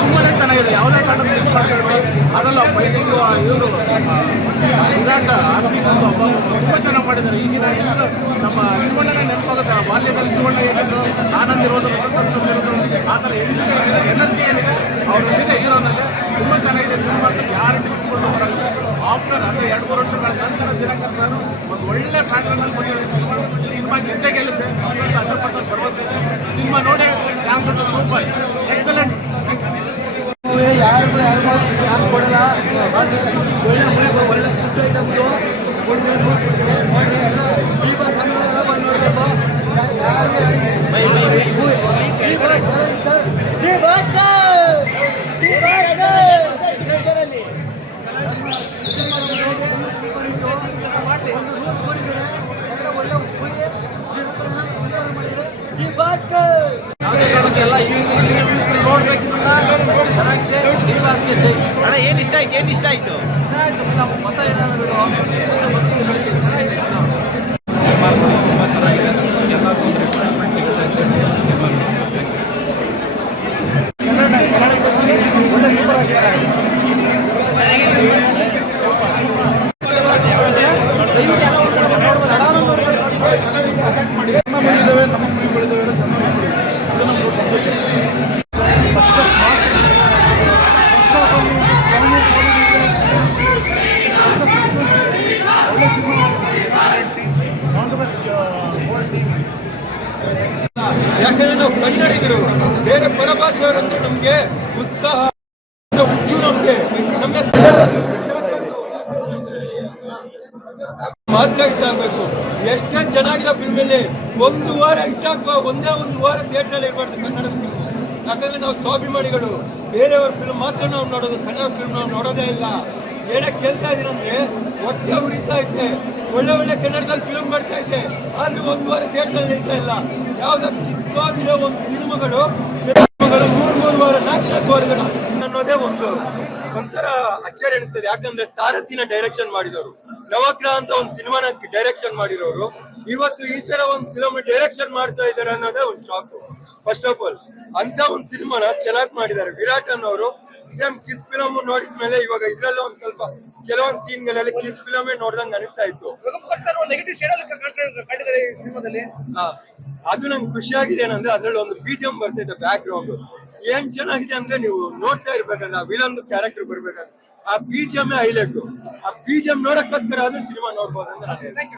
ತುಂಬಾನೇ ಚೆನ್ನಾಗಿದೆ. ಯಾವುದೇ ಕಾರಣಕ್ಕೂ ಮಿಸ್ ಮಾಡ್ಕೊಳ್ಬೇಡಿ. ಅದರಲ್ಲ ಫೈಟಿಂಗು ಇವರು ವಿರಾಟ್ ಆರ್ಮಿಂಗ್ ಅಂತ ತುಂಬ ಚೆನ್ನಾಗಿ ಮಾಡಿದ್ದಾರೆ. ಈಗಿನ ನಮ್ಮ ಶಿವಣ್ಣನೇ ನೆನಪಾಗುತ್ತೆ. ಬಾಲ್ಯದಲ್ಲಿ ಶಿವಣ್ಣ ಏನಿದ್ರು ಆನಂದ್ ಇರೋದು ಇರೋದು ಆ ಥರ ಎನರ್ಜಿ ಏನಿದೆ ಅವ್ರ ಜೊತೆ ಹೀರೋನಲ್ಲಿ ತುಂಬ ಚೆನ್ನಾಗಿದೆ. ಸಿನಿಮಾ ಅಂತ ಗ್ಯಾರಂಟಿ ಸಿಕ್ಕೊಂಡು ಬರೋದು. ಆಫ್ಟರ್ ಅಂದರೆ 2-3 ವರ್ಷಗಳ ನಂತರ ದಿನಕರ್ ಸರ್ ಒಂದು ಒಳ್ಳೆ ಪ್ಯಾಟ್ರನಲ್ಲಿ ಬಂದಿದೆ. ಸಿನಿಮಾ ಗೆದ್ದೇ ಗೆಲ್ಲುತ್ತೆ. 100% ಭರವಸೆ ಇದೆ. ಸಿನಿಮಾ ನೋಡಿ ಡ್ಯಾನ್ಸ್ ಅಂತ ಸೂಪರ್ ಎಕ್ಸಲೆಂಟ್. ಯಾರಿಗೂ ಕೊಡಲ್ಲ. ಒಳ್ಳೆ ಒಳ್ಳೆ ಫುಡ್ ಐಟಮ್ದು ಕೊಡ್ತಾರೆ, ನೋಡ್ಕೊಡ್ತಾರೆ. ನೋಡಿದ್ರೆ ಎಲ್ಲ ದೀಪ ಸಮಯದೆಲ್ಲ ಬಂದು ನೋಡಬೇಕು. ಅಣ್ಣ ಏನು ಇಷ್ಟ ಆಯ್ತು? ಏನು ಇಷ್ಟ ಆಯ್ತು? ಹೊಸ ಏನಾದ್ರು ಬಿಡು ಚೆನ್ನಾಗಿದೆ. ಸಿನಿಮಾ ತುಂಬ ಚೆನ್ನಾಗಿದೆ. ಎಲ್ಲರಿಗೂ ಒಂದು ರಿಫ್ರೆಶ್ಮೆಂಟ್ ಸಿಗುತ್ತೆ ಅಂತ ಸಿನಿಮಾ ಯಾಕಂದ್ರೆ ನಾವು ಕನ್ನಡಿಗರು, ಬೇರೆ ಪರಭಾಷೆಯವರಂದ್ರೆ ನಮ್ಗೆ ಉತ್ಸಾಹ ಹುಚ್ಚು. ನಮ್ಗೆ ಮಾತ್ರ ಹಿಟ್ ಆಗ್ಬೇಕು. ಎಷ್ಟೇ ಚೆನ್ನಾಗಿರೋ ಫಿಲ್ಮ್ ಅಲ್ಲಿ 1 ವಾರ ಹಿಟ್ ಹಾಕುವ ಒಂದೇ 1 ವಾರ ಥಿಯೇಟರ್ ಅಲ್ಲಿ ಇರಬಾರ್ದು ಕನ್ನಡದ ಫಿಲ್ಮ್. ಯಾಕಂದ್ರೆ ನಾವು ಸ್ವಾಭಿಮಾನಿಗಳು. ಬೇರೆಯವ್ರ ಫಿಲ್ಮ್ ಮಾತ್ರ ನಾವು ನೋಡೋದು, ಕನ್ನಡ ಫಿಲ್ಮ್ ನಾವು ನೋಡೋದೇ ಇಲ್ಲ. ಏನಕ್ಕೆ ಕೇಳ್ತಾ ಇದೀರಂದ್ರೆ ಹೊಟ್ಟೆ ಉರಿತಾ ಐತೆ. ಒಳ್ಳೆ ಒಳ್ಳೆ ಕನ್ನಡದಲ್ಲಿ ಫಿಲ್ಮ್ ಬರ್ತಾ ಐತೆ, ಆದ್ರೆ 1 ವಾರ ಥಿಯೇಟರ್ ನಿಲ್ತಾ ಇಲ್ಲ. ಯಾವ್ದು ಕಿತ್ತೋಗಿರೋ ಒಂದು ಸಿನಿಮಾಗಳು 3 ವಾರ 4 ವಾರಗಳು ಅನ್ನೋದೇ ಒಂಥರ ಅಚ್ಚರಿ ಅನಿಸ್ತದೆ. ಯಾಕಂದ್ರೆ ಸಾರಥಿನ ಡೈರೆಕ್ಷನ್ ಮಾಡಿದವರು, ನವಗ್ರಹ ಅಂತ ಒಂದು ಸಿನಿಮಾನ ಡೈರೆಕ್ಷನ್ ಮಾಡಿರೋರು ಇವತ್ತು ಈ ತರ ಒಂದು ಫಿಲಮ್ ಡೈರೆಕ್ಷನ್ ಮಾಡ್ತಾ ಇದಾರೆ ಅನ್ನೋದೇ ಒಂದು ಶಾಕ್. ಫಸ್ಟ್ ಆಫ್ ಆಲ್ ಅಂತ ಒಂದು ಸಿನಿಮಾನ ಚೆನ್ನಾಗಿ ಮಾಡಿದ್ದಾರೆ. ವಿರಾಟ್ ಅನ್ನೋರು ಸೇಮ್ ಕಿಸ್ ಫಿಲಮ್ ನೋಡಿದ್ಮೇಲೆ ಇವಾಗ ಇದ್ರಲ್ಲೂ ಒಂದ್ ಸ್ವಲ್ಪ ಕೆಲವೊಂದು ಸೀನ್ಗಳಲ್ಲಿ ಕಿಸ್ ಫಿಲಮೇ ನೋಡ್ದಂಗ್ ಅನಿಸ್ತಾ ಇತ್ತು. ಅದು ನಂಗೆ ಖುಷಿಯಾಗಿದೆ ಏನಂದ್ರೆ ಅದ್ರಲ್ಲಿ ಒಂದು BGM ಬರ್ತೈತೆ ಬ್ಯಾಕ್ ಗ್ರೌಂಡ್. ಏನ್ ಚೆನ್ನಾಗಿದೆ ಅಂದ್ರೆ ನೀವು ನೋಡ್ತಾ ಇರ್ಬೇಕಂದ್ರೆ ವಿಲನ್ ಕ್ಯಾರೆಕ್ಟರ್ ಬರ್ಬೇಕಂದ್ರೆ ಆ BGM ಹೈಲೈಟ್. ಆ BGM ನೋಡಕ್ಕೋಸ್ಕರ ಆದ್ರೂ ಸಿನಿಮಾ ನೋಡ್ಬೋದು ಅಂದ್ರೆ